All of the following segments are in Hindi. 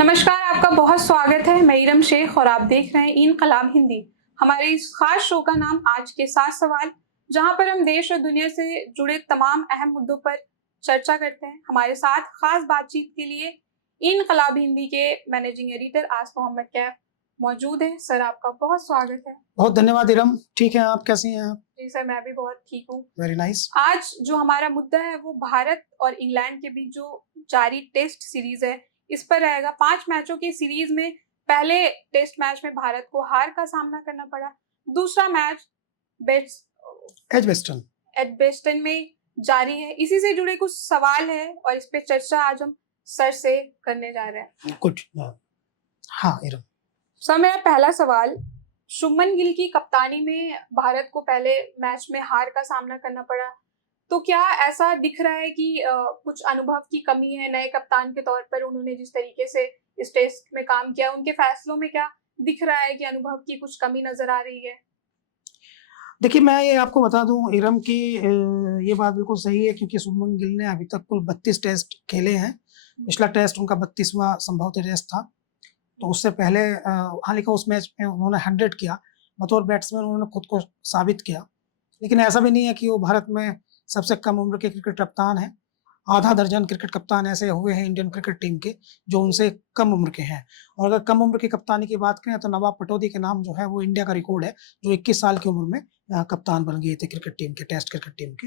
नमस्कार, आपका बहुत स्वागत है। मैं इरम शेख और आप देख रहे हैं इनकलाब हिंदी। हमारे इस खास शो का नाम आज के 7 सवाल, जहां पर हम देश और दुनिया से जुड़े तमाम अहम मुद्दों पर चर्चा करते हैं। हमारे साथ खास बातचीत के लिए इनकलाब हिंदी के मैनेजिंग एडिटर आस मोहम्मद कैफ मौजूद है। सर, आपका बहुत स्वागत है। बहुत धन्यवाद इरम। ठीक है, आप कैसी हैं? आप? जी सर, मैं भी बहुत ठीक हूँ। Very nice. आज जो हमारा मुद्दा है वो भारत और इंग्लैंड के बीच जो जारी टेस्ट सीरीज है इस पर रहेगा। 5 मैचों की सीरीज में पहले टेस्ट मैच में भारत को हार का सामना करना पड़ा। दूसरा मैच एडवेस्टन में जारी है। इसी से जुड़े कुछ सवाल है और इस पे चर्चा आज हम सर से करने जा रहे हैं। गुड। हाँ इरम। सर, मेरा पहला सवाल, शुभमन गिल की कप्तानी में भारत को पहले मैच में हार का सामना करना पड़ा, तो क्या ऐसा दिख रहा है कि कुछ अनुभव की कमी है? नए कप्तान के तौर पर उन्होंने जिस तरीके से इस टेस्ट में काम किया, उनके फैसलों में क्या दिख रहा है कि अनुभव की कुछ कमी नजर आ रही है? देखिए, मैं ये आपको बता दूं इरम की ये बात बिल्कुल सही है, क्योंकि शुभमन गिल ने अभी तक कुल 32 टेस्ट खेले हैं। पिछला टेस्ट उनका 32वां संभवतः टेस्ट था। तो उससे पहले हालांकि उस मैच में उन्होंने 100 किया। बतौर बैट्समैन उन्होंने खुद को साबित किया, लेकिन ऐसा भी नहीं है कि वो भारत में सबसे कम उम्र के क्रिकेट कप्तान है। आधा दर्जन क्रिकेट कप्तान ऐसे हुए हैं इंडियन क्रिकेट टीम के जो उनसे कम उम्र के हैं। और अगर कम उम्र की कप्तानी की बात करें तो नवाब पटौदी के नाम जो है वो इंडिया का रिकॉर्ड है, जो 21 साल की उम्र में कप्तान बन गए थे क्रिकेट टीम के, टेस्ट क्रिकेट टीम के।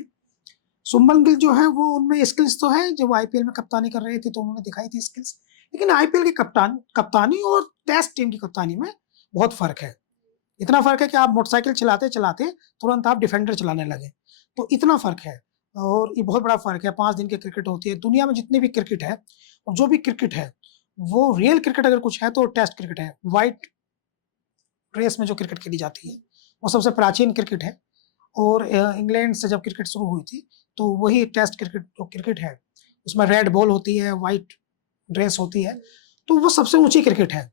शुभमन गिल जो है वो उनमें स्किल्स तो है, जब आईपीएल में कप्तानी कर रहे थे तो उन्होंने दिखाई थी स्किल्स, लेकिन आईपीएल की कप्तानी और टेस्ट टीम की कप्तानी में बहुत फर्क है। इतना फर्क है कि आप मोटरसाइकिल चलाते चलाते तुरंत आप डिफेंडर चलाने लगे, तो इतना फर्क है। और ये बहुत बड़ा फर्क है। 5 दिन की क्रिकेट होती है दुनिया में, जितनी भी क्रिकेट है और जो भी क्रिकेट है वो रियल क्रिकेट अगर कुछ है तो टेस्ट क्रिकेट है। व्हाइट ड्रेस में जो क्रिकेट खेली जाती है वो सबसे प्राचीन क्रिकेट है। और इंग्लैंड से जब क्रिकेट शुरू हुई थी तो वही टेस्ट क्रिकेट जो क्रिकेट है उसमें रेड बॉल होती है, व्हाइट ड्रेस होती है, तो वो सबसे ऊंची क्रिकेट है।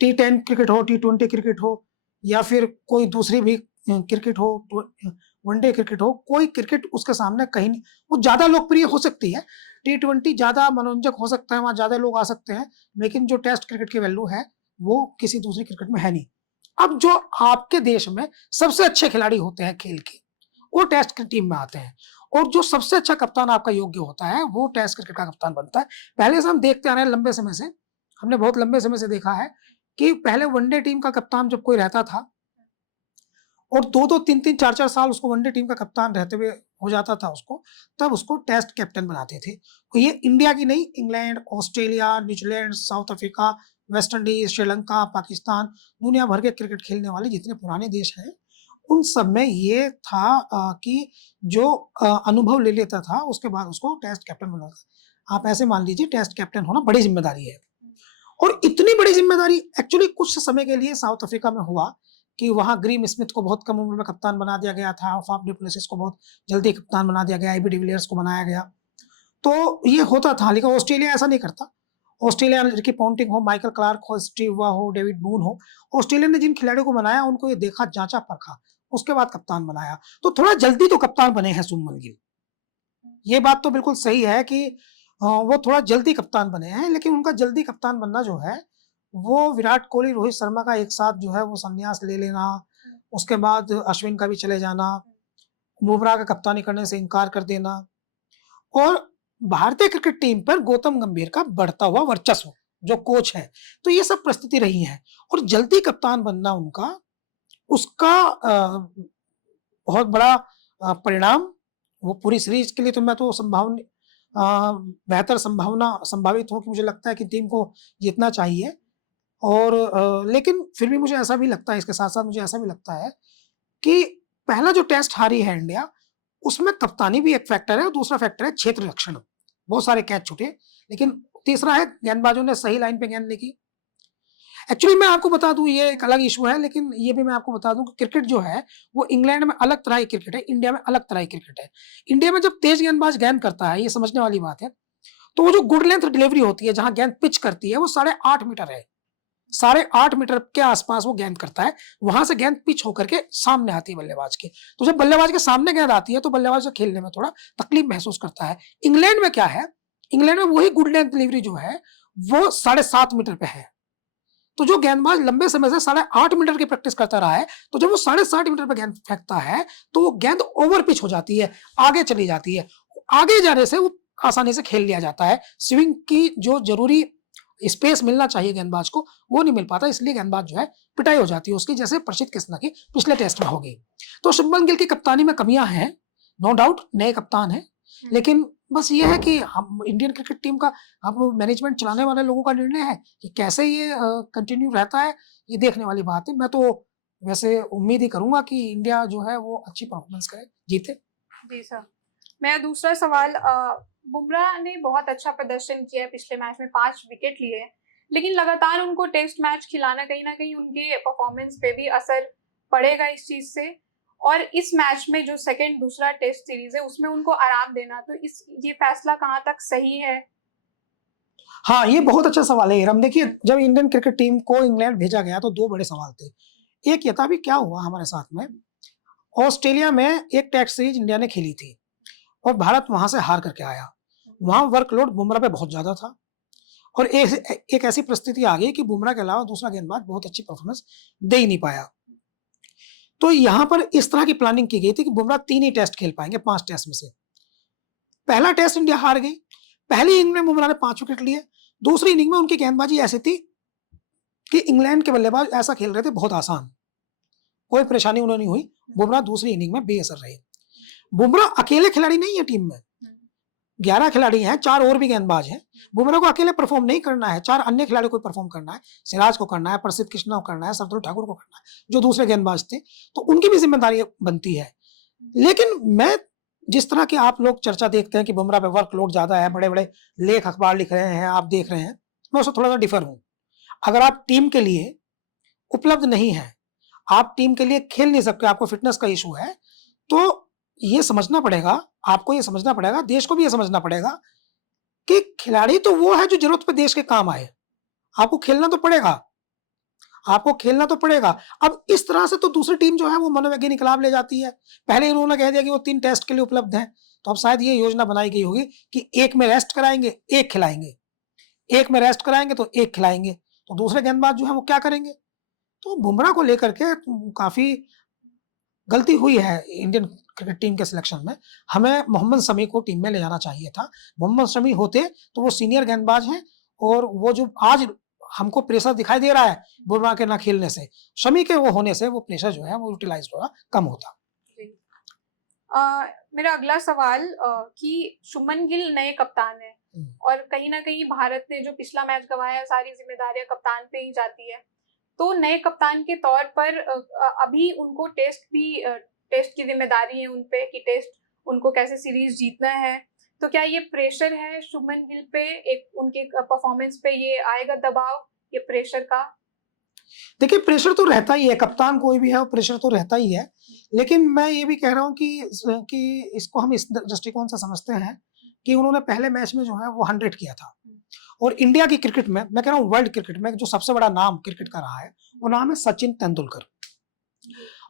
T10 क्रिकेट हो, T20 क्रिकेट हो, या फिर कोई दूसरी भी क्रिकेट हो, वनडे क्रिकेट हो, कोई क्रिकेट उसके सामने कहीं नहीं। वो ज्यादा लोकप्रिय हो सकती है, T20 ज्यादा मनोरंजक हो सकता है, वहां ज्यादा लोग आ सकते हैं, लेकिन जो टेस्ट क्रिकेट की वैल्यू है वो किसी दूसरी क्रिकेट में है नहीं। अब जो आपके देश में सबसे अच्छे खिलाड़ी होते हैं खेल के, वो टेस्ट की टीम में आते हैं, और जो सबसे अच्छा कप्तान आपका योग्य होता है वो टेस्ट क्रिकेट का कप्तान बनता है। पहले से हम देखते आ रहे हैं, लंबे समय से हमने बहुत लंबे समय से देखा है कि पहले वनडे टीम का कप्तान जब कोई रहता था और 2-2, 3-3, 4-4 साल उसको वनडे टीम का कप्तान रहते हुए हो जाता था उसको, तब उसको टेस्ट कैप्टन बनाते थे। तो ये इंडिया की नहीं, England, Australia, New Zealand, south Africa, West Indies, Sri Lanka, Pakistan, दुनिया भर के क्रिकेट खेलने वाले जितने पुराने देश हैं उन सब में ये था कि जो अनुभव ले लेता था उसके बाद उसको टेस्ट कैप्टन बनाता। आप ऐसे मान लीजिए, टेस्ट कैप्टन होना बड़ी जिम्मेदारी है, और इतनी बड़ी जिम्मेदारी एक्चुअली कुछ समय के लिए साउथ अफ्रीका में हुआ कि वहां ग्रीम स्मिथ को बहुत कम उम्र में कप्तान बना दिया गया था, फाफ डु प्लेसिस को बहुत जल्दी कप्तान बना दिया गया, एबी डिविलियर्स को बनाया गया, तो ये होता था। लेकिन ऑस्ट्रेलिया ऐसा नहीं करता। ऑस्ट्रेलिया ने रिकी पॉन्टिंग हो, माइकल क्लार्क हो, स्टीव वा हो, डेविड बून हो, ऑस्ट्रेलिया ने जिन खिलाड़ियों को बनाया उनको ये देखा, जांचा परखा, उसके बाद कप्तान बनाया। तो थोड़ा जल्दी तो कप्तान बने हैं शुभमन गिल, ये बात तो बिल्कुल सही है कि वो थोड़ा जल्दी कप्तान बने हैं, लेकिन उनका जल्दी कप्तान बनना जो है वो विराट कोहली, रोहित शर्मा का एक साथ जो है वो संन्यास ले लेना, उसके बाद अश्विन का भी चले जाना, बुमराह का कप्तानी करने से इनकार कर देना, और भारतीय क्रिकेट टीम पर गौतम गंभीर का बढ़ता हुआ वर्चस्व जो कोच है, तो ये सब परिस्थिति रही है। और जल्दी कप्तान बनना उनका, उसका बहुत बड़ा परिणाम वो पूरी सीरीज के लिए, तो मैं तो बेहतर संभावित हूँ कि मुझे लगता है कि टीम को जीतना चाहिए। और लेकिन फिर भी मुझे ऐसा भी लगता है, इसके साथ साथ मुझे ऐसा भी लगता है कि पहला जो टेस्ट हारी है इंडिया, उसमें कप्तानी भी एक फैक्टर है, और दूसरा फैक्टर है क्षेत्र रक्षण। बहुत सारे कैच छूटे, लेकिन तीसरा है गेंदबाजों ने सही लाइन पे गेंद नहीं की। एक्चुअली मैं आपको बता दूं, ये एक अलग इशू है, लेकिन ये भी मैं आपको बता दूं कि क्रिकेट जो है वो इंग्लैंड में अलग तरह की क्रिकेट है, इंडिया में अलग तरह की क्रिकेट है। इंडिया में जब तेज गेंदबाज गेंद करता है, ये समझने वाली बात है, तो वो जो गुड लेंथ डिलीवरी होती है, जहां गेंद पिच करती है, वो 8.5 मीटर है। 8.5 मीटर के आसपास वो गेंद करता है, वहां से गेंद पिच होकर के सामने आती है बल्लेबाज के। तो जब बल्लेबाज के सामने गेंद आती है तो बल्लेबाज को खेलने में थोड़ा तकलीफ महसूस करता है। इंग्लैंड में क्या है, इंग्लैंड में वही गुड लेंथ डिलीवरी जो है वो 7.5 मीटर पे है। तो जो गेंदबाज लंबे समय से 8.5 मीटर की प्रैक्टिस करता रहा है, तो जब वो 7.5 मीटर पे गेंद फेंकता है तो वो गेंद ओवर पिच हो जाती है, आगे चली जाती है। आगे जाने से वो आसानी से खेल लिया जाता है। स्विंग की जो जरूरी स्पेस मिलना चाहिए गेंदबाज को, वो नहीं मिल पाता, इसलिए गेंदबाज जो है पिटाई हो जाती है उसकी, जैसे प्रसिद्ध कृष्णा की पिछले टेस्ट में हो गई। तो शुभमन गिल की कप्तानी में कमियां हैं, नो डाउट, नए कप्तान है, लेकिन बस ये है कि हम इंडियन क्रिकेट टीम का, अब मैनेजमेंट चलाने वाले लोगों का निर्णय है कि कैसे ये कंटिन्यू रहता है, ये देखने वाली बात है। मैं तो वैसे उम्मीद ही करूंगा कि इंडिया जो है वो अच्छी परफॉर्मेंस करे, जीते। जी सर, मेरा दूसरा सवाल, बुमराह ने बहुत अच्छा प्रदर्शन किया है, पिछले मैच में 5 विकेट लिए हैं, लेकिन लगातार उनको टेस्ट मैच खिलाना कहीं ना कहीं उनके परफॉर्मेंस पे भी असर पड़ेगा इस चीज से। और इस मैच में जो दूसरा टेस्ट सीरीज है उसमें उनको आराम देना, तो ये फैसला कहाँ तक सही है? हाँ, ये बहुत अच्छा सवाल है इरम। देखिए, जब इंडियन क्रिकेट टीम को इंग्लैंड भेजा गया तो 2 बड़े सवाल थे। एक ये था, अभी क्या हुआ हमारे साथ में, ऑस्ट्रेलिया में एक टेस्ट सीरीज इंडिया ने खेली थी और भारत वहां से हार करके आया। वहां वर्कलोड बुमराह पे बहुत ज्यादा था और एक ऐसी परिस्थिति आ गई कि बुमराह के अलावा दूसरा गेंदबाज बहुत अच्छी परफॉर्मेंस दे ही नहीं पाया। तो यहां पर इस तरह की प्लानिंग की गई थी कि बुमराह 3 ही टेस्ट खेल पाएंगे 5 टेस्ट में से। पहला टेस्ट इंडिया हार गई, पहली इनिंग में बुमराह ने 5 विकेट लिए, दूसरी इनिंग में उनकी गेंदबाजी ऐसी थी कि इंग्लैंड के बल्लेबाज ऐसा खेल रहे थे बहुत आसान, कोई परेशानी उन्हें नहीं हुई। बुमराह दूसरी इनिंग में बेअसर रहे। बुमराह अकेले खिलाड़ी नहीं है टीम में, 11 खिलाड़ी हैं, 4 और भी गेंदबाज हैं। बुमराह को अकेले परफॉर्म नहीं करना है, 4 अन्य खिलाड़ी को परफॉर्म करना है। सिराज को करना है, प्रसिद्ध कृष्णा को करना है, शार्दुल ठाकुर को करना है, जो दूसरे गेंदबाज थे, तो उनकी भी जिम्मेदारी बनती है। लेकिन मैं जिस तरह की आप लोग चर्चा देखते हैं कि बुमराह पे वर्कलोड ज्यादा है, बड़े बड़े लेख अखबार लिख रहे हैं, आप देख रहे हैं, मैं उससे थोड़ा सा डिफर हूं। अगर आप टीम के लिए उपलब्ध नहीं है, आप टीम के लिए खेल नहीं सकते, आपको फिटनेस का इशू है, तो ये समझना पड़ेगा, आपको ये समझना पड़ेगा, देश को भी ये समझना पड़ेगा कि खिलाड़ी तो वो है जो जरूरत पे देश के काम आए। आपको खेलना तो पड़ेगा, आपको खेलना तो पड़ेगा। अब इस तरह से तो दूसरी टीम जो है वो मनोवैज्ञानिक लाभ ले जाती है। पहले उन्होंने कह दिया कि वो 3 टेस्ट के लिए उपलब्ध हैं, तो अब शायद ये योजना बनाई गई होगी कि एक में रेस्ट कराएंगे, एक खिलाएंगे, एक में रेस्ट कराएंगे तो एक खिलाएंगे, तो दूसरे गेंदबाज जो है वो क्या करेंगे। तो बुमराह को लेकर के काफी गलती हुई है इंडियन क्रिकेट टीम के सिलेक्शन में। हमें मोहम्मद शमी को टीम में ले जाना चाहिए था। मोहम्मद शमी होते तो वो सीनियर गेंदबाज हैं, और वो जो आज हमको प्रेशर दिखाई दे रहा है बुमराह के ना खेलने से, शमी के वो होने से वो प्रेशर जो है वो यूटिलाइज होगा, कम होता। मेरा अगला सवाल, कि शुभमन गिल नए कप्तान है और कहीं ना कहीं भारत ने जो पिछला मैच गंवाया, सारी जिम्मेदारियां कप्तान पे ही जाती है। तो नए कप्तान के तौर पर अभी उनको टेस्ट की जिम्मेदारी है उन पे, कि टेस्ट उनको कैसे सीरीज जीतना है। तो क्या ये प्रेशर है शुभमन गिल पे, एक उनके परफॉर्मेंस पे ये आएगा दबाव, ये प्रेशर का? देखिए, प्रेशर तो रहता ही है, कप्तान कोई भी है वो प्रेशर तो रहता ही है। लेकिन मैं ये भी कह रहा हूँ कि इसको हम इस दृष्टिकोण से समझते हैं कि उन्होंने पहले मैच में जो है वो 100 किया था, और इंडिया की क्रिकेट में, मैं कह रहा हूँ वर्ल्ड क्रिकेट में जो सबसे बड़ा नाम क्रिकेट का रहा है वो नाम है सचिन तेंदुलकर।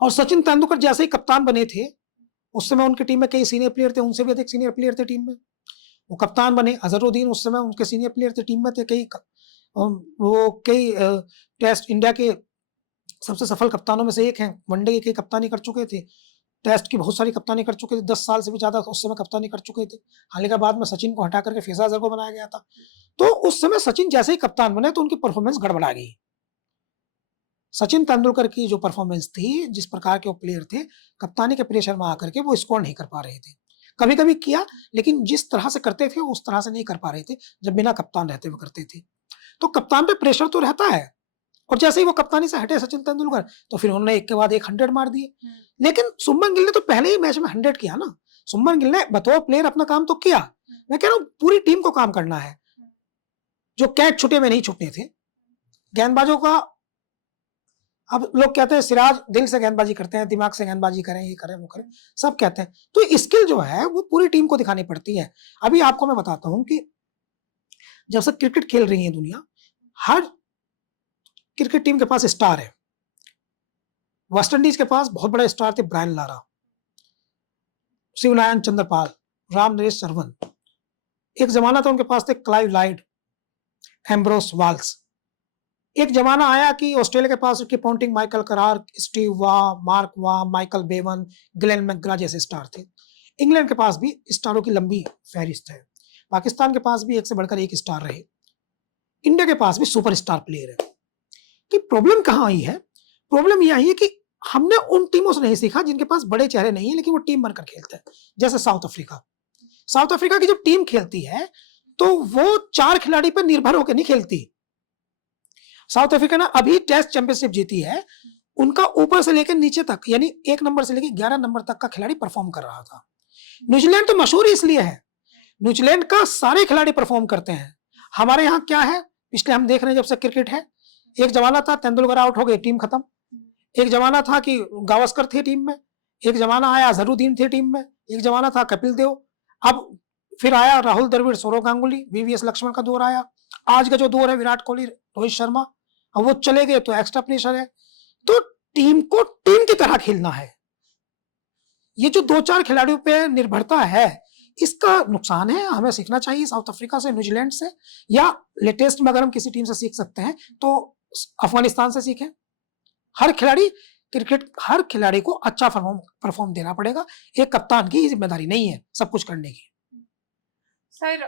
और सचिन तेंदुलकर जैसे ही कप्तान बने थे, उस समय उनकी टीम में कई सीनियर प्लेयर थे, उनसे भी अधिक सीनियर प्लेयर थे टीम में, वो कप्तान बने। अजहरुद्दीन उस समय उनके सीनियर प्लेयर थे टीम में थे, कई टेस्ट इंडिया के सबसे सफल कप्तानों में से एक हैं, वनडे की कप्तानी कर चुके थे, टेस्ट की बहुत सारी कप्तानी कर चुके थे, 10 साल से भी ज्यादा उस समय कप्तानी कर चुके थे। हालांकि बाद में सचिन को हटा करके फिजा अजहर को बनाया गया था। तो उस समय सचिन जैसे ही कप्तान बने तो उनकी परफॉर्मेंस गड़बड़ा गई। सचिन तेंदुलकर की जो परफॉर्मेंस थी, जिस प्रकार के वो प्लेयर थे, कप्तानी के प्रेशर में आकर के वो स्कोर नहीं कर पा रहे थे। कभी कभी किया, लेकिन जिस तरह से करते थे उस तरह से नहीं कर पा रहे थे जब बिना कप्तान रहते हुए करते थे। तो कप्तान पे प्रेशर तो रहता है, और जैसे ही वो कप्तानी से हटे सचिन तेंदुलकर, तो फिर उन्होंने एक के बाद एक 100 मार दिए। लेकिन शुभमन गिल ने तो पहले ही मैच में 100 किया ना। शुभमन गिल ने बतौर प्लेयर अपना काम तो किया। मैं कह रहा हूँ पूरी टीम को काम करना है, जो कैच छुटे में नहीं छुटने थे गेंदबाजों का। अब लोग कहते हैं सिराज दिल से गेंदबाजी करते हैं, दिमाग से गेंदबाजी करें, ये करें वो करें, सब कहते हैं। तो स्किल जो है वो पूरी टीम को दिखानी पड़ती है। अभी आपको मैं बताता हूं कि जब से क्रिकेट खेल रही है दुनिया, हर क्रिकेट टीम के पास स्टार है। वेस्ट इंडीज के पास बहुत बड़े स्टार थे, ब्रायन लारा, शिवनारायण चंद्रपाल, राम नरेश सरवन। एक जमाना था उनके पास थे क्लाइव लाइड, एम्ब्रोस वाल्स। एक जमाना आया कि ऑस्ट्रेलिया के पास रिकी पॉन्टिंग, माइकल करार, स्टीव वाह, मार्क वाह, माइकल बेवन, ग्लेन मैकग्रा जैसे स्टार थे। इंग्लैंड के पास भी स्टारों की लंबी फहरिस्त है। पाकिस्तान के पास भी एक से बढ़कर एक स्टार रहे। इंडिया के पास भी सुपरस्टार प्लेयर है। कि प्रॉब्लम कहाँ आई है? प्रॉब्लम यह आई है कि हमने उन टीमों से नहीं सीखा जिनके पास बड़े चेहरे नहीं है लेकिन वो टीम बनकर खेलते हैं। जैसे साउथ अफ्रीका। साउथ अफ्रीका की जब टीम खेलती है तो वो 4 खिलाड़ी पर निर्भर होकर नहीं खेलती। साउथ अफ्रीका ने अभी टेस्ट चैंपियनशिप जीती है, उनका ऊपर से लेकर नीचे तक यानी 1 नंबर से लेकर 11 नंबर तक का खिलाड़ी परफॉर्म कर रहा था। न्यूजीलैंड तो मशहूर इसलिए है, न्यूजीलैंड का सारे खिलाड़ी परफॉर्म करते हैं। हमारे यहाँ क्या है, पिछले हम देख रहे हैं जब से क्रिकेट है, एक जमाना था तेंदुलकर आउट हो गए टीम खत्म, एक जमाना था कि गावस्कर थे टीम में, एक जमाना आया अजहरुद्दीन थे टीम में, एक जमाना था कपिल देव, अब फिर आया राहुल द्रविड़, सौरव गांगुली, वीवीएस लक्ष्मण का दौर आया, आज का जो दौर है विराट कोहली, रोहित शर्मा, अब वो चले गए तो एक्स्ट्रा प्रेशर है। तो टीम को टीम की तरह खेलना है। ये जो 2-4 खिलाड़ियों पे निर्भरता है इसका नुकसान है। हमें सीखना चाहिए साउथ अफ्रीका से, न्यूजीलैंड से, या लेटेस्ट में अगर हम किसी टीम से सीख सकते हैं तो अफगानिस्तान से सीखें। हर खिलाड़ी को अच्छा परफॉर्म देना पड़ेगा। एक कप्तान की जिम्मेदारी नहीं है सब कुछ करने की। सर,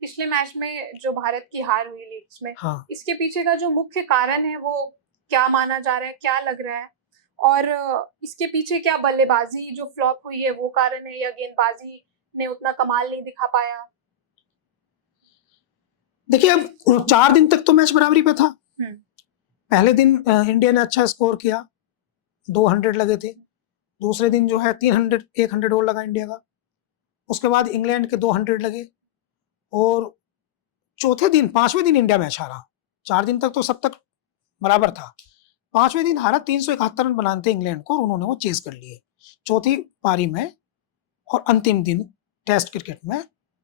पिछले मैच में जो भारत की हार हुई लीड्स में, हाँ। इसके पीछे का जो मुख्य कारण है वो क्या माना जा रहा है, क्या लग रहा है, और इसके पीछे क्या बल्लेबाजी जो फ्लॉप हुई है वो कारण है, या गेंदबाजी ने उतना कमाल नहीं दिखा पाया? देखिए, अब 4 दिन तक तो मैच बराबरी पे था। पहले दिन इंडिया ने अच्छा स्कोर किया, 200 लगे थे। दूसरे दिन जो है 100 और लगा इंडिया का। उसके बाद इंग्लैंड के 200 लगे, और चौथे दिन 5वें दिन इंडिया मैच हारा। 4 दिन तक तो सब तक बराबर था। 5वें दिन हारा, 371 रन बनाने थे इंग्लैंड को और उन्होंने वो चेस कर लिए चौथी पारी में। और अंतिम दिन टेस्ट क्रिकेट में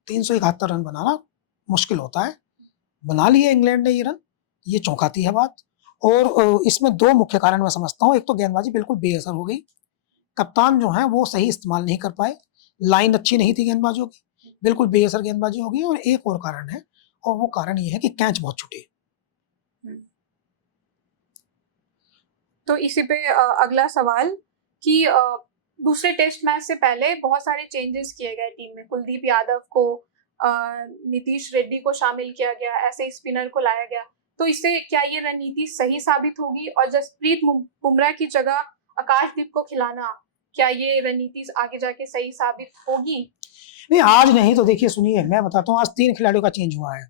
371 रन बनाना मुश्किल होता है, बना लिए इंग्लैंड ने ये रन। ये चौंकाती है बात। और इसमें 2 मुख्य कारण मैं समझता हूँ। एक तो गेंदबाजी बिल्कुल बेअसर हो गई, कप्तान जो है वो सही इस्तेमाल नहीं कर पाए, लाइन अच्छी नहीं थी गेंदबाजों की, बिल्कुल बेअसर गेंदबाजी हो गई। और एक और कारण है, और वो कारण ये है कि कैच बहुत छूटे। तो इसी पे अगला सवाल कि दूसरे टेस्ट मैच से पहले बहुत सारे चेंजेस किए गए टीम में। कुलदीप यादव को, नीतीश रेड्डी को शामिल किया गया, ऐसे स्पिनर को लाया गया। तो इससे क्या ये रणनीति सही साबित होगी? और जसप्रीत बुमराह की जगह आकाशदीप को खिलाना, क्या ये रणनीति आगे जाके सही साबित होगी? नहीं, आज नहीं तो देखिए, सुनिए मैं बताता हूँ। आज 3 खिलाड़ियों का चेंज हुआ है।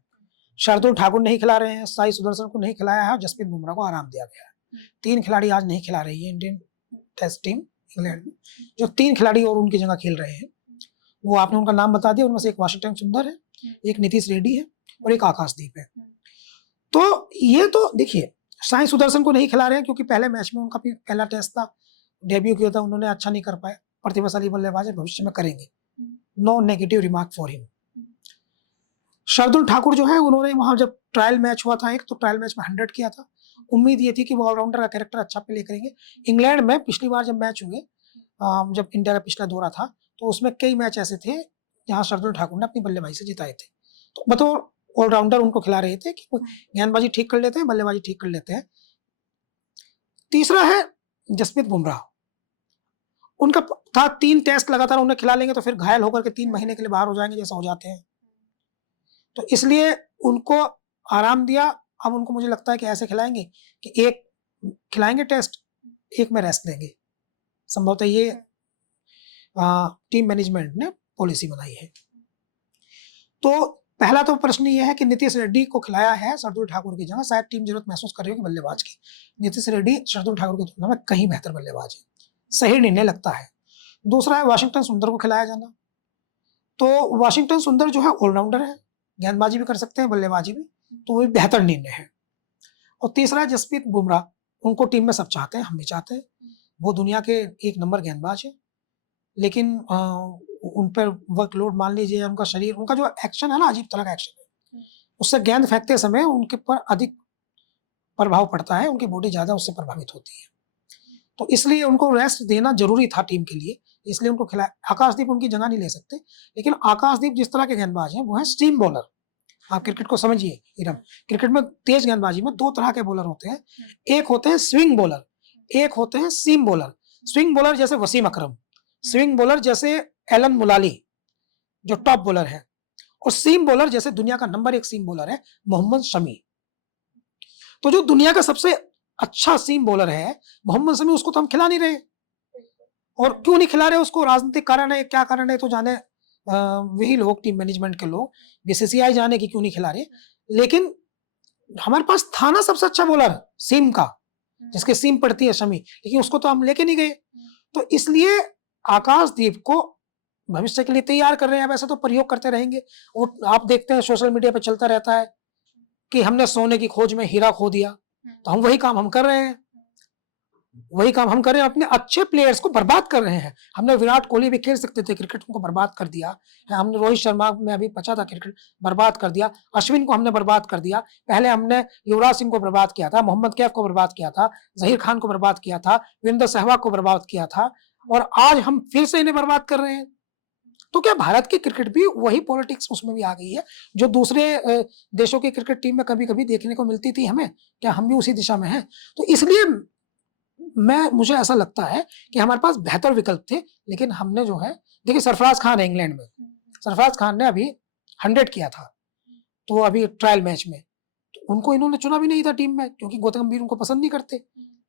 शार्दुल ठाकुर नहीं खिला रहे हैं, साई सुदर्शन को नहीं खिलाया है, और जसप्रीत बुमराह को आराम दिया गया है। 3 खिलाड़ी आज नहीं खिला रही है इंडियन टेस्ट टीम इंग्लैंड में। जो 3 खिलाड़ी और उनकी जगह खेल रहे हैं वो आपने उनका नाम बता दिया। उनमें से एक वाशिंगटन सुंदर है, एक नीतीश रेड्डी है, और एक आकाशदीप है। तो ये तो देखिए, साई सुदर्शन को नहीं खिला रहे हैं क्योंकि पहले मैच में उनका भी पहला टेस्ट था, डेब्यू किया था, उन्होंने अच्छा नहीं कर पाया। प्रतिभाशाली बल्लेबाज है, भविष्य में करेंगे, no negative remark for him. Shardul Thakur जो है, उन्होंने वहां जब ट्रायल मैच हुआ था एक, तो ट्रायल मैच में 100 किया था। उम्मीद ये थी कि वो ऑलराउंडर का कैरेक्टर अच्छा प्ले करेंगे। इंग्लैंड में पिछली बार जब मैच हुए, जब इंडिया का पिछला दौरा था, तो उसमें कई मैच ऐसे थे जहां शार्दुल ठाकुर ने अपनी बल्लेबाजी से जिताए थे। तो बतौर ऑलराउंडर उनको खिला रहे थे कि गेंदबाजी ठीक कर लेते हैं, बल्लेबाजी ठीक कर लेते हैं। तीसरा है जसप्रीत बुमराह। उनका था 3 टेस्ट लगातार उन्हें खिला लेंगे तो फिर घायल होकर के 3 महीने के लिए बाहर हो जाएंगे, जैसा हो जाते हैं। तो इसलिए उनको आराम दिया। अब उनको मुझे लगता है कि ऐसे खिलाएंगे कि एक खिलाएंगे टेस्ट, एक में रेस्ट देंगे। संभवतः ये टीम मैनेजमेंट ने पॉलिसी बनाई है। तो पहला तो प्रश्न ये है कि नीतीश रेड्डी को खिलाया है शार्दुल ठाकुर की जगह, शायद टीम जरूरत महसूस कर रही होगी बल्लेबाज की। नीतीश रेड्डी शार्दुल ठाकुर की तुलना में कहीं बेहतर बल्लेबाज है, सही निर्णय लगता है। दूसरा है वाशिंगटन सुंदर को खिलाया जाना। तो वाशिंगटन सुंदर जो है ऑलराउंडर है, गेंदबाजी भी कर सकते हैं, बल्लेबाजी भी, तो वो बेहतर निर्णय है। और तीसरा है जसप्रीत बुमराह। उनको टीम में सब चाहते हैं, हम भी चाहते हैं। वो दुनिया के 1 नंबर गेंदबाज है, लेकिन उन पर वर्कलोड मान लीजिए, उनका शरीर, उनका जो एक्शन है ना, अजीब तरह का एक्शन है, उससे गेंद फेंकते समय उनके पर अधिक प्रभाव पड़ता है, उनकी बॉडी ज्यादा उससे प्रभावित होती है। तो इसलिए उनको रेस्ट देना जरूरी था टीम के लिए, इसलिए उनको खिलाया। आकाशदीप उनकी जगह नहीं ले सकते, लेकिन आकाशदीप जिस तरह के गेंदबाज हैं वो है स्टीम बॉलर। आप क्रिकेट को समझिए इरम। क्रिकेट में तेज गेंदबाजी में 2 तरह के बॉलर होते हैं। एक होते हैं स्विंग बॉलर, एक होते हैं सीम बॉलर। स्विंग बॉलर जैसे वसीम अकरम, स्विंग बॉलर जैसे एलन मुलाली जो टॉप बॉलर है, और सीम बॉलर जैसे दुनिया का नंबर 1 सीम बॉलर है मोहम्मद शमी। तो जो दुनिया का सबसे अच्छा सीम बॉलर है मोहम्मद शमी, उसको तो हम खिला नहीं रहे। और क्यों नहीं खिला रहे उसको? राजनीतिक कारण है, क्या कारण है तो जाने वही लोग, टीम मैनेजमेंट के लोग, बीसीसीआई जाने की क्यों नहीं खिला रहे। लेकिन हमारे पास था ना सबसे अच्छा बॉलर सीम का, जिसके सीम पड़ती है शमी, लेकिन उसको तो हम लेके नहीं गए। तो इसलिए आकाशदीप को भविष्य के लिए तैयार कर रहे हैं। वैसे तो प्रयोग करते रहेंगे, और आप देखते हैं सोशल मीडिया पे चलता रहता है कि हमने सोने की खोज में हीरा खो दिया। तो हम वही काम हम कर रहे हैं, वही काम हम कर रहे हैं, अपने अच्छे प्लेयर्स को बर्बाद कर रहे हैं। हमने विराट कोहली भी खेल सकते थे, क्रिकेट को बर्बाद कर दिया है। हमने रोहित शर्मा में अभी बचा था, क्रिकेट बर्बाद कर दिया। अश्विन को हमने बर्बाद कर दिया। पहले हमने युवराज सिंह को बर्बाद किया था, मोहम्मद कैफ को बर्बाद किया था, जहीर खान को बर्बाद किया था, वीरेंद्र सहवाग को बर्बाद किया था, और आज हम फिर से इन्हें बर्बाद कर रहे हैं। तो क्या भारत की क्रिकेट भी वही पॉलिटिक्स उसमें भी आ गई है जो दूसरे देशों की क्रिकेट टीम में कभी कभी देखने को मिलती थी हमें? क्या हम भी उसी दिशा में हैं? तो इसलिए मुझे ऐसा लगता है कि हमारे पास बेहतर विकल्प थे, लेकिन हमने जो है, देखिए सरफराज खान है इंग्लैंड में, सरफराज खान ने अभी 100 किया था, तो अभी ट्रायल मैच में तो उनको इन्होंने चुना भी नहीं था टीम में, क्योंकि गौतम गंभीर उनको पसंद नहीं करते।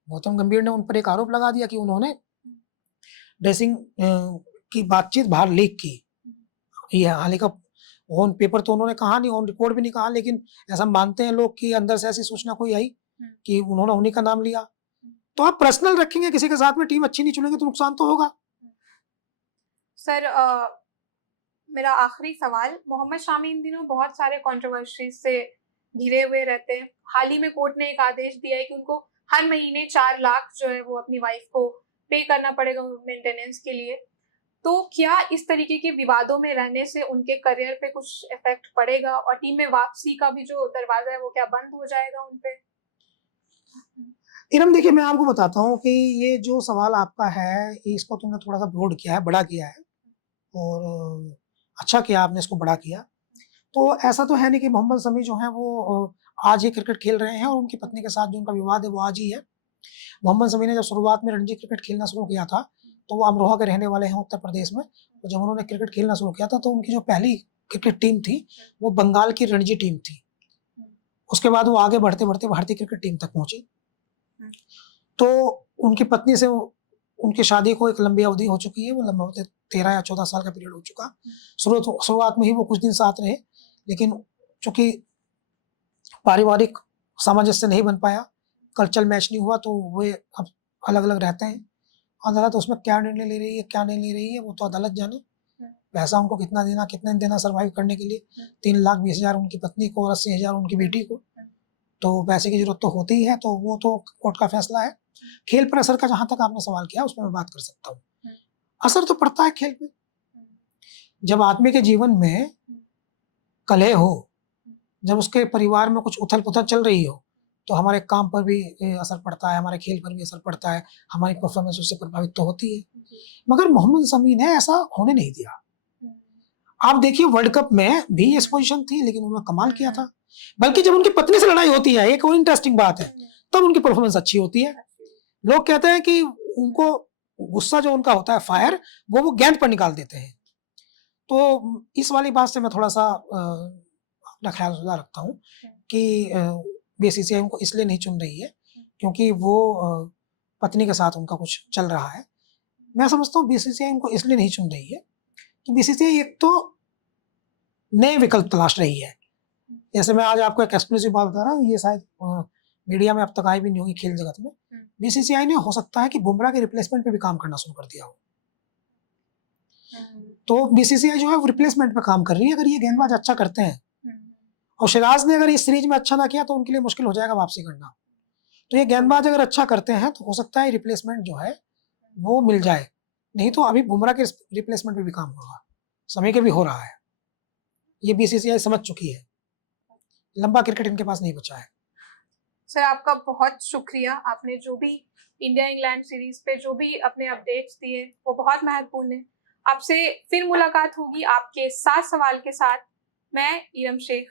गौतम गंभीर ने उन पर एक आरोप लगा दिया कि उन्होंने ड्रेसिंग की बातचीत बाहर लीक की। ये हालांकि ऑन पेपर तो उन्होंने कहा नहीं, ऑन रिकॉर्ड भी नहीं कहा, लेकिन ऐसा मानते हैं लोग कि अंदर से ऐसी सूचना कोई आई कि उन्होंने उन्हीं का नाम लिया। तो आप पर्सनल रखेंगे किसी के साथ में, टीम अच्छी नहीं चुनेंगे तो नुकसान तो होगा। सर मेरा आखिरी सवाल, मोहम्मद शामी इन दिनों बहुत सारे कंट्रोवर्सीज से घिरे हुए रहते हैं। हाल ही में कोर्ट ने एक आदेश दिया है कि उनको हर महीने 4 लाख जो है वो अपनी वाइफ को पे करना पड़ेगा मेंटेनेंस के लिए। तो क्या इस तरीके के विवादों में रहने से उनके करियर पे कुछ इफेक्ट पड़ेगा, और टीम में वापसी का भी जो दरवाजा है वो क्या बंद हो जाएगा उन पे? इरम देखिए, मैं आपको बताता हूँ कि ये जो सवाल आपका है, इसको तुमने थोड़ा सा ब्रॉड किया है, बड़ा किया है, और अच्छा किया आपने इसको बड़ा किया। तो ऐसा तो है नहीं कि मोहम्मद शमी जो है वो आज ही क्रिकेट खेल रहे हैं, और उनकी पत्नी के साथ जो उनका विवाद है वो आज ही है। मोहम्मद शमी ने जब शुरुआत में रणजी क्रिकेट खेलना शुरू किया था, तो वो अमरोहा के रहने वाले हैं, उत्तर प्रदेश में। तो जब उन्होंने क्रिकेट खेलना शुरू किया था, तो उनकी जो पहली क्रिकेट टीम थी वो बंगाल की रणजी टीम थी। उसके बाद वो आगे बढ़ते बढ़ते भारतीय क्रिकेट टीम तक पहुंचे। तो उनकी पत्नी से उनकी शादी को एक लंबी अवधि हो चुकी है, वो लंबा 13 या 14 साल का पीरियड हो चुका। शुरुआत में ही वो कुछ दिन साथ रहे, लेकिन चूंकि पारिवारिक सामंजस्य नहीं बन पाया, कल्चरल मैच नहीं हुआ, तो वे अब अलग अलग रहते हैं। अदालत उसमें क्या निर्णय ले रही है, क्या नहीं ले रही है, वो तो अदालत जाने। पैसा उनको कितना देना, कितने देना सर्वाइव करने के लिए, 3,20,000 उनकी पत्नी को और 80,000 उनकी बेटी को। तो पैसे की जरूरत तो होती ही है, तो वो तो कोर्ट का फैसला है। खेल पर असर का जहां तक आपने सवाल किया, उसमें मैं बात कर सकता हूँ। असर तो पड़ता है खेल पे। जब आदमी के जीवन में कलह हो, जब उसके परिवार में कुछ उथल पुथल चल रही हो, तो हमारे काम पर भी असर पड़ता है, हमारे खेल पर भी असर पड़ता है, हमारी परफॉर्मेंस उससे प्रभावित तो होती है। मगर मोहम्मद शमी ने ऐसा होने नहीं दिया। आप देखिए, वर्ल्ड कप में भी इस पोजीशन थी, लेकिन उन्होंने कमाल किया था। बल्कि जब उनकी पत्नी से लड़ाई होती है, एक और इंटरेस्टिंग बात है, तब उनकी परफॉर्मेंस अच्छी होती है। लोग कहते हैं कि उनको गुस्सा जो उनका होता है, फायर, वो गेंद पर निकाल देते हैं। तो इस वाली बात से मैं थोड़ा सा अपना ख्याल सुधार रखता हूँ कि बीसीसीआई उनको इसलिए नहीं चुन रही है क्योंकि वो पत्नी के साथ उनका कुछ चल रहा है। मैं समझता हूँ बीसीसीआई उनको इसलिए नहीं चुन रही है कि बीसीसीआई एक तो नए विकल्प तलाश रही है। जैसे मैं आज आपको एक एक्सक्लूसिव बात बता रहा हूँ, ये शायद मीडिया में अब तक आई भी नहीं होगी खेल जगत में। बीसीसीआई ने हो सकता है कि बुमराह के रिप्लेसमेंट पे भी काम करना शुरू कर दिया हो। तो बीसीसीआई जो है वो रिप्लेसमेंट पे काम कर रही है। अगर ये गेंदबाज अच्छा करते हैं, और सिराज ने अगर इस सीरीज में अच्छा ना किया, तो उनके लिए मुश्किल हो जाएगा वापसी करना। तो ये गेंदबाज अगर अच्छा करते हैं, तो हो सकता है रिप्लेसमेंट जो है वो मिल जाए। नहीं तो अभी बुमराह के रिप्लेसमेंट पे भी काम होगा, समय के भी हो रहा है। ये बीसीसीआई समझ चुकी है, लंबा क्रिकेट इनके पास नहीं बचा है। सर आपका बहुत शुक्रिया, आपने जो भी इंडिया इंग्लैंड सीरीज पे जो भी अपने अपडेट्स दिए वो बहुत महत्वपूर्ण है। आपसे फिर मुलाकात होगी आपके 7 सवाल के साथ। मैं इरम शेख।